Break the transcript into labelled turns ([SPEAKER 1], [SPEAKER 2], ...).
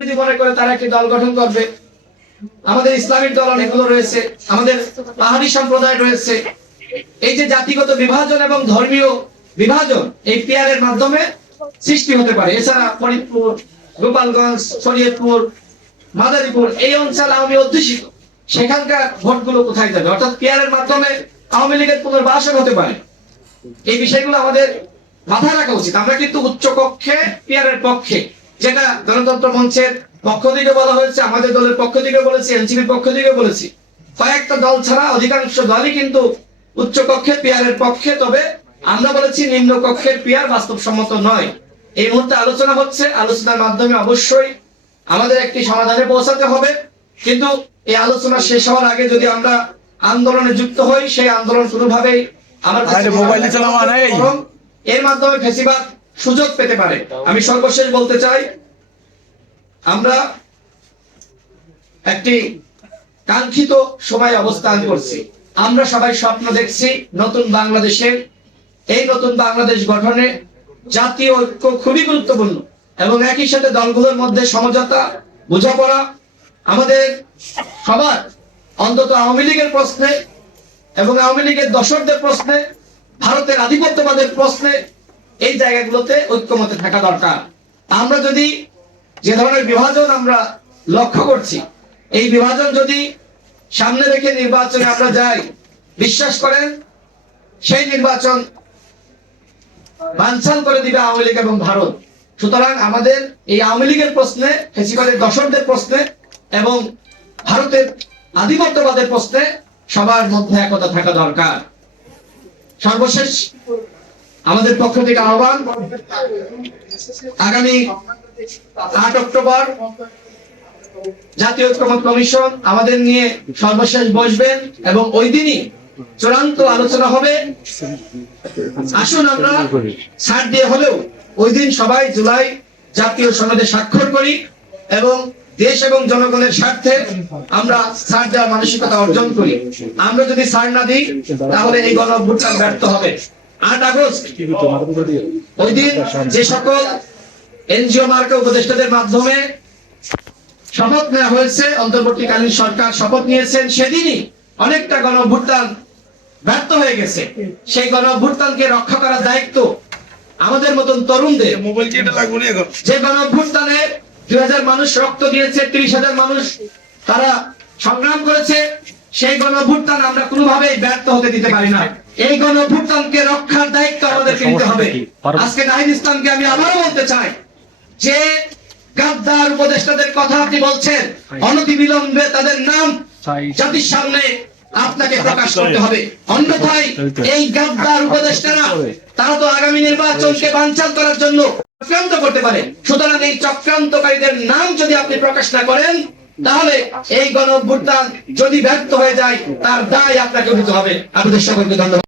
[SPEAKER 1] যদি মনে করে তারা একটি দল গঠন করবে, আমাদের ইসলামিক দল অনেকগুলো রয়েছে, আমাদের পাহাড়ি সম্প্রদায় রয়েছে। এই যে জাতিগত বিভাজন এবং ধর্মীয় বিভাজন এই পিয়ারের মাধ্যমে সৃষ্টি হতে পারে। এছাড়া ফরিদপুর, গোপালগঞ্জ, শরীয়তপুর, মাদারীপুর, এই অঞ্চল আওয়ামী অধ্যুষিত। সেখানকার ভোটগুলো কোথায় যাবে? অর্থাৎ পিয়ারের মাধ্যমে আওয়ামী লীগের পুনর্বাসন হতে পারে। এই বিষয়গুলো আমাদের মাথায় রাখা উচিত। আমরা কিন্তু উচ্চ কক্ষে পিয়ারের পক্ষে যেটা গণতন্ত্র মঞ্চের পক্ষ থেকে বলা হয়েছে আমাদের দলের পক্ষ থেকে বলেছি এনসিপির পক্ষ থেকে বলেছি। কয়েকটা দল ছাড়া অধিকাংশ দলই কিন্তু উচ্চ কক্ষে পিয়ারের পক্ষে তবে আমরা বলেছি নিম্ন কক্ষের পিয়ার বাস্তবসম্মত নয়। এই মুহূর্তে আলোচনা হচ্ছে আলোচনার মাধ্যমে অবশ্যই আমাদের একটি সমাধানে পৌঁছাতে হবে। কিন্তু এই আলোচনা শেষ হওয়ার আগে যদি আমরা আন্দোলনে যুক্ত হই সেই আন্দোলন কোনোভাবেই আমার এর মাধ্যমে ফেসিবাদ সুযোগ পেতে পারে। আমি সর্বশেষ বলতে চাই, আমরা একটি কাঙ্ক্ষিত সময় অবস্থান করছি। আমরা সবাই স্বপ্ন দেখছি নতুন বাংলাদেশের, এই নতুন বাংলাদেশ গঠনে জাতীয় ঐক্য খুবই গুরুত্বপূর্ণ এবং একই সাথে দলগুলোর মধ্যে সমঝোতা, বোঝাপড়া আমাদের সবার, অন্তত আওয়ামী লীগের প্রশ্নে এবং আওয়ামী লীগের দশকদের প্রশ্নে, ভারতের আধিপত্যবাদের প্রশ্নে এই জায়গাগুলোতে ঐক্যমতে থাকা দরকার। আমরা যদি যে ধরনের বিভাজন আমরা লক্ষ্য করছি, এই বিভাজন যদি সামনে রেখে নির্বাচনে আমরা যাই, বিশ্বাস করেন, সেই নির্বাচন বানচাল করে দিবে আওয়ামী লীগ এবং ভারত। সুতরাং আমাদের এই আওয়ামী লীগের প্রশ্নে, ফেসিবাদের দশকদের প্রশ্নে এবং ভারতের আধিপত্যবাদের প্রশ্নে সবার মধ্যে একতা থাকা দরকার। সর্বশেষ আমাদের পক্ষ থেকে আহ্বান, আগামী আট অক্টোবর জাতীয় ঐক্যমত কমিশন আমাদের নিয়ে সর্বশেষ বসবেন এবং ওই দিনই চূড়ান্ত আলোচনা হবে। আসুন আমরা ছাড় দিয়ে হলেও ওই দিন সবাই জুলাই জাতীয় সনদে স্বাক্ষর করি এবং দেশ এবং জনগণের স্বার্থে আমরা সার দেওয়ার মানসিকতা অর্জন করি। আমরা যদি সার না দিই, তাহলে এই গণ অভ্যুত্থান ব্যর্থ হবে। আট আগস্ট। ওই দিন যে সকল এনজিও উপদেষ্টাদের মাধ্যমে শপথ নেওয়া হয়েছে, অন্তর্বর্তীকালীন সরকার শপথ নিয়েছেন, সেদিনই অনেকটা ব্যর্থ হয়ে গেছে। সেই গণ রক্ষা করার দায়িত্ব আমাদের মতন তরুণদের। যে গণ দুই হাজার মানুষ রক্ত দিয়েছে, ত্রিশ হাজার মানুষ তারা সংগ্রাম করেছে সেই গণ আমরা কোনোভাবেই ব্যর্থ হতে দিতে পারি না। এই গণ রক্ষার দায়িত্ব আমাদেরকে নিতে হবে। আজকে নাহিদ ইসলামকে আমি আবারও বলতে চাই যে গাদ্দার উপদেষ্টাদের কথা আপনি বলছেন অনতি বিলম্বে তাদের নাম জাতির সামনে আপনাকে প্রকাশ করতে হবে। অন্যথায় এই গাদ্দার উপদেষ্টারা তারা তো আগামী নির্বাচনকে বানচাল করার জন্য চক্রান্ত করতে পারে। সুতরাং এই চক্রান্তকারীদের নাম যদি আপনি প্রকাশ না করেন তাহলে এই গণ যদি ব্যর্থ হয়ে যায়, তার দায় আপনাকে উঠিতে হবে। আপনাদের সকলকে ধন্যবাদ।